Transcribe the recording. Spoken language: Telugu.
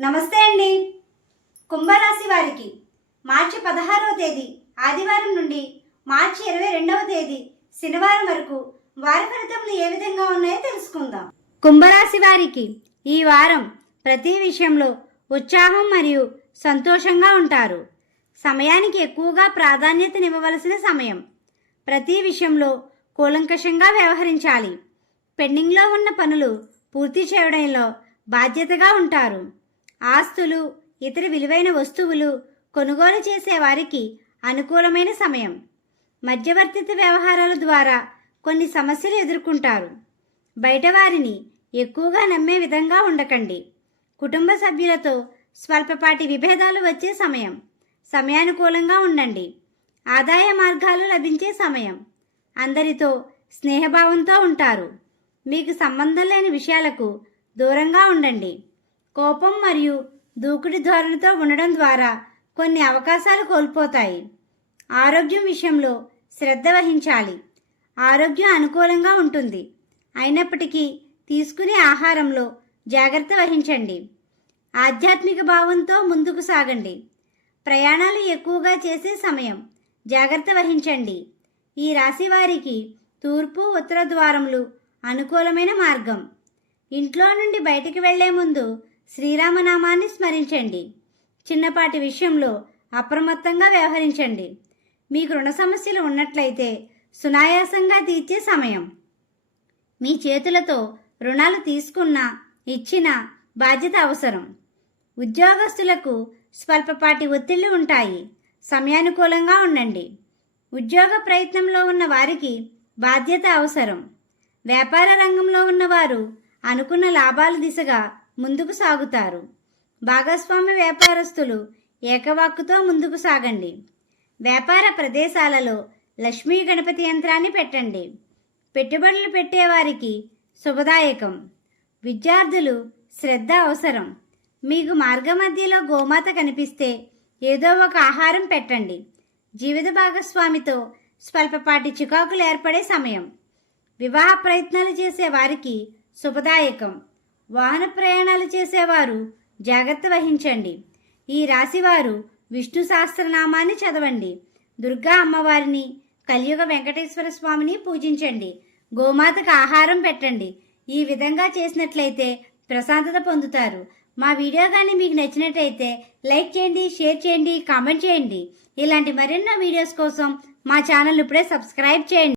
నమస్తే అండి. కుంభరాశి వారికి మార్చి పదహారవ తేదీ ఆదివారం నుండి మార్చి ఇరవై రెండవ తేదీ శనివారం వరకు వారి ఫలితములు ఏ విధంగా ఉన్నాయో తెలుసుకుందాం. కుంభరాశి వారికి ఈ వారం ప్రతి విషయంలో ఉత్సాహం మరియు సంతోషంగా ఉంటారు. సమయానికి ఎక్కువగా ప్రాధాన్యతనివ్వవలసిన సమయం. ప్రతి విషయంలో కూలంకషంగా వ్యవహరించాలి. పెండింగ్లో ఉన్న పనులు పూర్తి చేయడంలో బాధ్యతగా ఉంటారు. ఆస్తులు ఇతర విలువైన వస్తువులు కొనుగోలు చేసేవారికి అనుకూలమైన సమయం. మధ్యవర్తిత వ్యవహారాల ద్వారా కొన్ని సమస్యలు ఎదుర్కొంటారు. బయట వారిని ఎక్కువగా నమ్మే విధంగా ఉండకండి. కుటుంబ సభ్యులతో స్వల్పపాటి విభేదాలు వచ్చే సమయం. సమయానుకూలంగా ఉండండి. ఆదాయ మార్గాలు లభించే సమయం. అందరితో స్నేహభావంతో ఉంటారు. మీకు సంబంధం లేని విషయాలకు దూరంగా ఉండండి. కోపం మరియు దూకుడు ధోరణితో ఉండడం ద్వారా కొన్ని అవకాశాలు కోల్పోతాయి. ఆరోగ్యం విషయంలో శ్రద్ధ వహించాలి. ఆరోగ్యం అనుకూలంగా ఉంటుంది. అయినప్పటికీ తీసుకునే ఆహారంలో జాగ్రత్త వహించండి. ఆధ్యాత్మిక భావంతో ముందుకు సాగండి. ప్రయాణాలు ఎక్కువగా చేసే సమయం. జాగ్రత్త వహించండి. ఈ రాశి వారికి తూర్పు ఉత్తర ద్వారములు అనుకూలమైన మార్గం. ఇంట్లో నుండి బయటికి వెళ్ళే ముందు శ్రీరామనామాన్ని స్మరించండి. చిన్నపాటి విషయంలో అప్రమత్తంగా వ్యవహరించండి. మీకు రుణ సమస్యలు ఉన్నట్లయితే సునాయాసంగా తీర్చే సమయం. మీ చేతులతో రుణాలు తీసుకున్న ఇచ్చిన బాధ్యత అవసరం. ఉద్యోగస్తులకు స్వల్పపాటి ఒత్తిళ్ళు ఉంటాయి. సమయానుకూలంగా ఉండండి. ఉద్యోగ ప్రయత్నంలో ఉన్న వారికి బాధ్యత అవసరం. వ్యాపార రంగంలో ఉన్నవారు అనుకున్న లాభాల దిశగా ముందుకు సాగుతారు. భాగస్వామి వ్యాపారస్తులు ఏకవాక్కుతో ముందుకు సాగండి. వ్యాపార ప్రదేశాలలో లక్ష్మీ గణపతి యంత్రాన్ని పెట్టండి. పెట్టుబడులు పెట్టేవారికి శుభదాయకం. విద్యార్థులు శ్రద్ధ అవసరం. మీకు మార్గమధ్యలో గోమాత కనిపిస్తే ఏదో ఒక ఆహారం పెట్టండి. జీవిత భాగస్వామితో స్వల్పపాటి చికాకులు ఏర్పడే సమయం. వివాహ ప్రయత్నాలు చేసే వారికి శుభదాయకం. వాహన ప్రయాణాలు చేసేవారు. జాగ్రత్త వహించండి. ఈ రాశివారు విష్ణు సహస్రనామాన్ని చదవండి. దుర్గా అమ్మవారిని కలియుగ వెంకటేశ్వర స్వామిని పూజించండి. గోమాతకు ఆహారం పెట్టండి. ఈ విధంగా చేసినట్లయితే ప్రశాంతత పొందుతారు. మా వీడియో కానీ మీకు నచ్చినట్టయితే లైక్ చేయండి షేర్ చేయండి కామెంట్ చేయండి. ఇలాంటి మరెన్నో వీడియోస్ కోసం మా ఛానల్ ఇప్పుడే సబ్స్క్రైబ్ చేయండి.